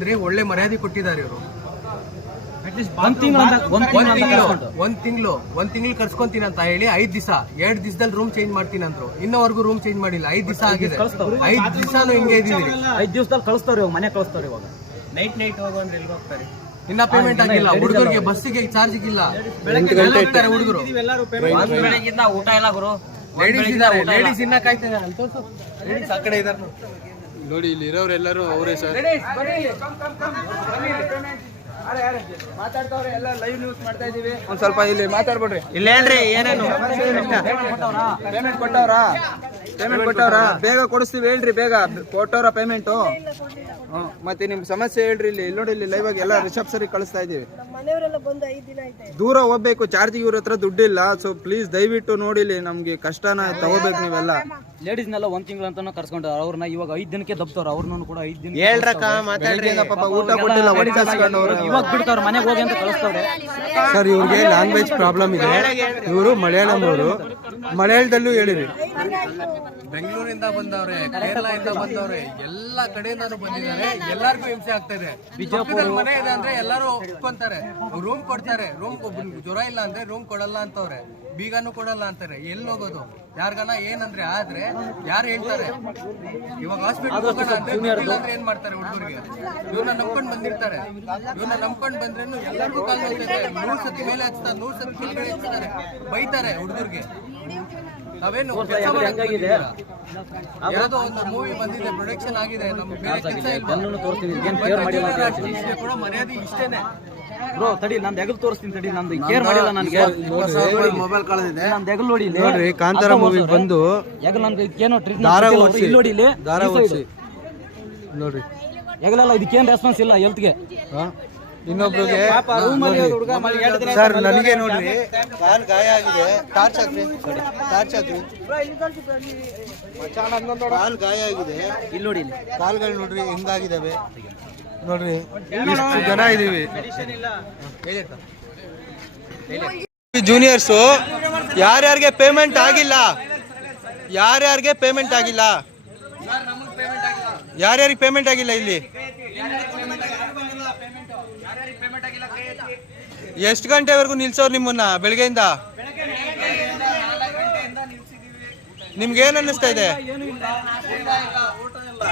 ಅಂದ್ರೆ ಒಳ್ಳೆ ಮರ್ಯಾದೆ ಕೊಟ್ಟಿದ್ದಾರೆ ಇವರು. ಒಂದ್ ತಿಂಗಳು ಒಂದ್ ಒಂದ್ ತಿಂಗಳು ತಿಂಗಳು ಒಂದ್ ತಿಂಗಳು ಒಂದ್ ತಿಂಗಳು ಕರ್ಸ್ಕೊಂತೀನಿ ಅಂತ ಹೇಳಿ ಐದ್ ದಿವಸ ಎರಡ್ ದಿವಸದಲ್ಲಿ ರೂಮ್ ಚೇಂಜ್ ಮಾಡ್ತೀನಿ ಅಂದ್ರು. ಇನ್ನವರೆಗೂ ರೂಮ್ ಚೇಂಜ್ ಮಾಡಿಲ್ಲ. ಐದ್ ದಿವಸ ಆಗಿದೆ. ಐದ್ ದಿವಸನು ಹಿಂಗೆ ಇದೀವಿ ಐದ್ ದಿವಸದಲ್ಲಿ ಕಳಿಸ್ತಾವ್ರಿ ಇವಾಗ ಮನೆ ಕಳಿಸ್ತಾವ್ರಿ ಇವಾಗ. ನೈಟ್ ನೈಟ್ ಹೋಗೋಂದ್ರೆ ಎಲ್ಲಿ ಹೋಗ್ತಾರೆ? ಇನ್ನ ಪೇಮೆಂಟ್ ಆಗಿಲ್ಲ. ಹುಡುಗರಿಗೆ ಬಸ್ಸಿಗೆ ಚಾರ್ಜ್ ಇಲ್ಲ ಹೋಗ್ತಾರೆ ಹುಡುಗರು. ಊಟ ಇಲ್ಲ ಗುರು. ಲೇಡೀಸ್ ಇನ್ನ ಕಾಯ್ತಿದ್ದಾರೆ ಅಲ್ಲಿ ತೋರ್ಸು ಲೇಡೀಸ್ ಆ ಕಡೆ ಇದಾರೆ ನೋಡಿ ಇಲ್ಲಿ ಇರೋರೆಲ್ಲರೂ ಅವರೇ ಸರ್. ಮಾತಾಡ್ತಾವ್ರೆ ಎಲ್ಲ ಲೈವ್ ನ್ಯೂಸ್ ಮಾಡ್ತಾ ಇದೀವಿ ಒಂದ್ ಸ್ವಲ್ಪ ಇಲ್ಲಿ ಮಾತಾಡ್ಬಿಡ್ರಿ. ಇಲ್ಲೇನ್ರಿ ಏನೇನು? ಪೇಮೆಂಟ್ ಕೊಟ್ಟವ್ರ? ಪೇಮೆಂಟ್ ಕೊಟ್ಟವ್ರ? ಬೇಗ ಕೊಡಿಸ್ತೀವಿ ಹೇಳ್ರಿ ಬೇಗ. ಕೊಟ್ಟವ್ರ ಪೇಮೆಂಟು ಮತ್ತೆ ನಿಮ್ ಸಮಸ್ಯೆ ಹೇಳ್ರಿ ಇಲ್ಲಿ ಇಲ್ಲಿ ನೋಡಿ ಇಲ್ಲಿ ಲೈವ್ ಆಗಿ ಎಲ್ಲ ರಿಸೆಪ್ಷನ್ ಕಳಿಸ್ತಾ ಇದೀವಿ ಮನೆಯವರೆಲ್ಲ ಬಂದು ಐದು ದಿನ ಆಯ್ತು. ದೂರ ಹೋಗ್ಬೇಕು ಚಾರ್ಜಿಗೆ ಇವ್ರ ಹತ್ರ ದುಡ್ಡಿಲ್ಲ ಸೊ ಪ್ಲೀಸ್ ದಯವಿಟ್ಟು ನೋಡಿಲಿ ನಮ್ಗೆ ಕಷ್ಟನ ತಗೋಬೇಕು ನೀವೆಲ್ಲ. ಲೇಡೀಸ್ನೆಲ್ಲ ಒಂದ್ ತಿಂಗಳು ಅಂತಾನು ಕರ್ಸ್ಕೊಂಡ್ರ ಅವ್ರನ್ನ ಇವಾಗ ಐದ್ ದಿನಕ್ಕೆ ದಬ್ತವ್ರ ಅವ್ರನ್ನೂ ಕೂಡ ಐದ್ ದಿನ ಹೇಳ್ರಕ್ಕ ಮಾತಾಡ್ರಿ. ಪಾಪ ಊಟ ಕೊಟ್ಟಿಲ್ಲ. ಇವಾಗ ಬಿಡ್ತಾವ್ರ ಮನೆಗೆ ಹೋಗಿ ಅಂತ ಕಳಿಸ್ತಾವ್ರೆ. ಸರ್ ಇವ್ರಿಗೆ ಲ್ಯಾಂಗ್ವೇಜ್ ಪ್ರಾಬ್ಲಮ್ ಇದೆ. ಇವರು ಮಲಯಾಳಂ ಅವರು ಮಲಯಾಳದಲ್ಲೂ ಹೇಳಿರಿ. ಬೆಂಗಳೂರಿಂದ ಬಂದವ್ರೆ ಕೇರಳದಿಂದ ಬಂದವ್ರೆ ಎಲ್ಲಾ ಕಡೆಯಿಂದಾನು ಬಂದಿದ್ದಾರೆ. ಎಲ್ಲರಿಗೂ ಹಿಂಸೆ ಆಗ್ತಾ ಇದೆ. ಪಕ್ಕದಲ್ಲಿ ಮನೆ ಇದೆ ಅಂದ್ರೆ ಎಲ್ಲಾರು ಒಪ್ಕೊಂತಾರೆ. ರೂಮ್ ಕೊಡ್ತಾರೆ. ರೂಮ್ ಜ್ವರ ಇಲ್ಲ ಅಂದ್ರೆ ರೂಮ್ ಕೊಡಲ್ಲ ಅಂತವ್ರೆ. ಬೀಗನು ಕೊಡಲ್ಲ ಅಂತಾರೆ. ಎಲ್ಲಿ ಹೋಗೋದು? ಯಾರ್ಗನ ಏನಂದ್ರೆ ಆದ್ರೆ ಯಾರು ಹೇಳ್ತಾರೆ? ಇವಾಗ ಹಾಸ್ಪಿಟಲ್ ಹೋಗೋಣ ಅಂದ್ರೆ ದುಡ್ಡಿಲ್ಲ ಅಂದ್ರೆ ಏನ್ ಮಾಡ್ತಾರೆ ಹುಡುಗರಿಗೆ? ಇವ್ರನ್ನ ನಂಬ್ಕೊಂಡ್ ಬಂದಿರ್ತಾರೆ. ಇವ್ರನ್ನ ನಂಬ್ಕೊಂಡ್ ಬಂದ್ರೇನು ಎಲ್ಲರಿಗೂ ಕಾಲ್ ನೋಡ್ತಾರೆ ನೂರ್ ಸತಿ ಮೇಲೆ ಹಚ್ತಾರೆ ನೂರ್ ಸತಿ ಕೆಳಗಡೆ ಹಚ್ತಾರೆ. ಬೈತಾರೆ ಹುಡುಗರಿಗೆ. ನಾವೇನು ಕೆಲ್ಸ ಯಾವುದೋ ಒಂದು ಮೂವಿ ಬಂದಿದೆ ಪ್ರೊಡಕ್ಷನ್ ಆಗಿದೆ ನಮ್ಗೆ ಬೇರೆ ಕೆಲಸ ತೋರಿಸ್ತೀನಿ. ಏನ್ ಕೇರ್ ಮಾಡಿಲ್ಲ ಅಂತ ಇಲ್ಲ ಕೂಡ ಮರ್ಯಾದೆ ಇಷ್ಟೇನೆ. ಬ್ರೋ ತಡಿ ತೋರಿಸ್ತೀನಿ ತಡಿ ನಂದು ಕೇರ್ ಮಾಡಿಲ್ಲ ನನಗೆ. ಮೊಬೈಲ್ ಕಳೆದಿದೆ. ನೋಡಿ. ನೋಡ್ರಿ ಕಾಂತಾರ ಮೂವಿ ಬಂದು ನನಗೆ ಇದಕ್ಕೇನೋ ದಾರ ಟ್ರೀಟ್ಮೆಂಟ್ ಓಡಿಸಿ ಇಲ್ಲಿ ನೋಡಿ ಇಲ್ಲಿ. ದಾರ. ಓಡಿಸಿ. ನೋಡ್ರಿ. ಎಗಲೆಲ್ಲ ಇದಕ್ಕೇನ್ ರೆಸ್ಪಾನ್ಸ್ ಇಲ್ಲ ಹೆಲ್ತ್ಗೆ? ಇನ್ನೊಬ್ರಿಗೆ ಹುಡುಗ ಸರ್ ನನಗೆ ನೋಡ್ರಿ ಕಾಲ್ ಗಾಯ ಆಗಿದೆ. ಟಾರ್ಚ್ ಹಾಕ್ರಿ. ಟಾರ್ಚ್ ಹಾಕ್ರಿ. ಕಾಲ್ ಗಾಯ ಆಗಿದೆ. ಇಲ್ಲಿ ನೋಡಿ ಇಲ್ಲಿ. ಕಾಲ್ಗಳು ನೋಡ್ರಿ ಹೆಂಗಾಗಿದಾವೆ. ನೋಡ್ರಿ ಇಷ್ಟು ಜನ ಇದೀವಿ. ಜೂನಿಯರ್ಸು ಯಾರ್ಯಾರಿಗೆ ಪೇಮೆಂಟ್ ಆಗಿಲ್ಲ? ಯಾರ್ಯಾರಿಗೆ ಪೇಮೆಂಟ್ ಆಗಿಲ್ಲ? ಯಾರ್ಯಾರಿಗೆ ಪೇಮೆಂಟ್ ಆಗಿಲ್ಲ ಇಲ್ಲಿ? ಎಷ್ಟು ಗಂಟೆವರೆಗೂ ನಿಲ್ಸೋರು ನಿಮ್ಮನ್ನ? ಬೆಳಗ್ಗೆಯಿಂದ? ನಿಮ್ಗೆ ಏನ್ ಅನ್ನಿಸ್ತಾ ಇದೆ?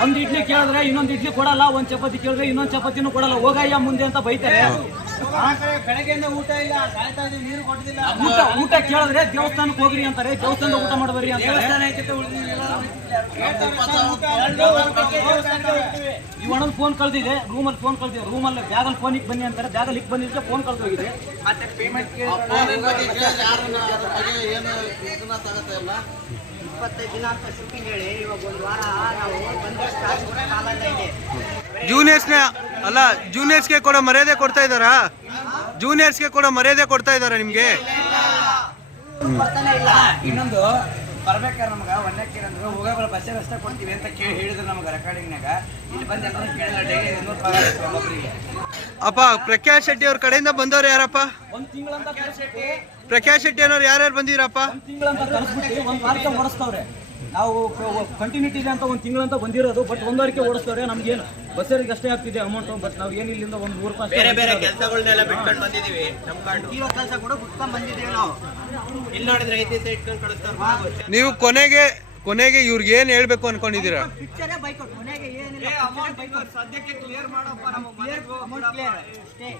ಒಂದ್ ಇಡ್ಲಿ ಕೇಳಿದ್ರೆ ಇನ್ನೊಂದ್ ಇಡ್ಲಿ ಕೊಡಲ್ಲ ಒಂದ್ ಚಪಾತಿ ಕೇಳಿದ್ರೆ ಇನ್ನೊಂದ್ ಚಪಾತಿನೂ ಕೊಡಲ್ಲ. ಹೋಗಯ್ಯ ಮುಂದೆ ಅಂತ ಬೈತಾರೆ. ಊಟ ಊಟ ಊಟ ಕೇಳಿದ್ರೆ ದೇವಸ್ಥಾನಕ್ಕೆ ಹೋಗ್ರಿ ಅಂತಾರೆ ದೇವಸ್ಥಾನ ಊಟ ಮಾಡಬರ್ರಿ ಅಂತಾರೆ. ಇವಣ್ಣಲ್ಲಿ ಫೋನ್ ಕಳ್ದಿದೆ ರೂಮಲ್ಲಿ ಫೋನ್ ಕಳ್ದಿದೆ. ರೂಮಲ್ಲಿ ಬ್ಯಾಗಲ್ಲಿ ಫೋನಿಗೆ ಬನ್ನಿ ಅಂತಾರೆ ಬ್ಯಾಗಲ್ಲಿ ಇಕ್ ಬಂದಿದ್ರೆ ಫೋನ್ ಕಳ್ದೋಗಿದೆ ಇಪ್ಪತ್ತೈದು ದಿನ ಅಂತ ಶೂಟಿಂಗ್ ಹೇಳಿ ಇವಾಗ ಒಂದು ವಾರ ನಾವು ಬಂದಷ್ಟು ಕಾಸು ಕೂಡ ಕಾಲಲ್ಲ ಇದೆ. ಜೂನಿಯರ್ಸ್ನ ಅಲ್ಲ ಜೂನಿಯರ್ಸ್ಗೆ ಕೊಡೋ ಮರ್ಯಾದೆ ಕೊಡ್ತಾ ಇದ್ದಾರಾ? ಜೂನಿಯರ್ಸ್ಗೆ ಕೂಡ ಮರ್ಯಾದೆ ಕೊಡ್ತಾ ಇದ್ದಾರಾ ನಿಮ್ಗೆ? ಬರ್ತಾನೆ ಇಲ್ಲ ಇನ್ನೊಂದು ಬರ್ಬೇಕಾದ್ರೆ ನಮ್ಗೆ ಒಂದಕ್ಕೆ ಅಂದ್ರೆ ಹೋಗೋಗಳ ಬಸ್ಸಿಗೆ ಅಷ್ಟೇ ಕೊಡ್ತೀವಿ ಅಂತ ಕೇಳಿ ಹೇಳಿದ್ರು ನಮ್ಗೆ ರೆಕಾರ್ಡಿಂಗ್ನಾಗ ಇಲ್ಲಿ ಬಂದು ಎಲ್ಲರೂ ಕೇಳಿದ್ರೆ ಡೈಲಿ ಇನ್ನೂರು ರೂಪಾಯಿ ಇತ್ತು ಒಬ್ಬೊಬ್ರಿಗೆ. ಅಪ್ಪ ಪ್ರಕಾಶ್ ಶೆಟ್ಟಿ ಅವ್ರ ಕಡೆಯಿಂದ ಬಂದವ್ರು ಯಾರಪ್ಪ? ಒಂದ್ ತಿಂಗಳಂತ ಪ್ರಕಾಶ್ ಶೆಟ್ಟಿ ಅನ್ನೋರು ಯಾರ್ಯಾರು ಬಂದಿರಪ್ಪ ನಾವು ಕಂಟಿನ್ಯೂಟಿ ಇದೆ ಅಂತ ಒಂದು ತಿಂಗಳಂತ ಬಂದಿರೋದು ಬಟ್ ಒಂದ್ ವಾರಕ್ಕೆ ಓಡಿಸ್ತವ್ರೆ ನಮ್ಗೇನು? ಬಸ್ಸರಿಗೆ ಅಷ್ಟೇ ಆಗ್ತಿದೆ ಅಮೌಂಟ್ ಬಟ್ ನಾವು ಏನು ಇಲ್ಲಿಂದ ಒಂದು ನೂರು ರೂಪಾಯಿ ಬೇರೆ ಬೇರೆ. ಕೆಲಸಗಳನ್ನೆಲ್ಲ ಬಿಟ್ಕೊಂಡು ಬಂದಿದೀವಿ ನಮ್ಕೊಂಡು ಇರೋ ಕೆಲಸ ಕೂಡ ಬಿಟ್ಕೊಂಡು ಬಂದಿದ್ದೀವಿ ನಾವು. ಇಲ್ಲಿ ನೋಡಿದ್ರೆ ಐದು ದಿವಸ ಇಟ್ಕೊಂಡು ಕಳಿಸ್ತಾರೆ ನೀವು ಕೊನೆಗೆ ಕೊನೆಗೆ ಇವ್ರಿಗೆ ಏನ್ ಹೇಳ್ಬೇಕು ಅನ್ಕೊಂಡಿದ್ದೀರಾ? ಪಿಕ್ಚರೇ ಬೈಕ್ ಕೊನೆಗೆ ಏನಿಲ್ಲ ಸದ್ಯಕ್ಕೆ ಕ್ಲಿಯರ್ ಮಾಡಪ್ಪ ನಮ್ಮ ಅಮೌಂಟ್ ಕ್ಲಿಯರ್ ಅಷ್ಟೇ.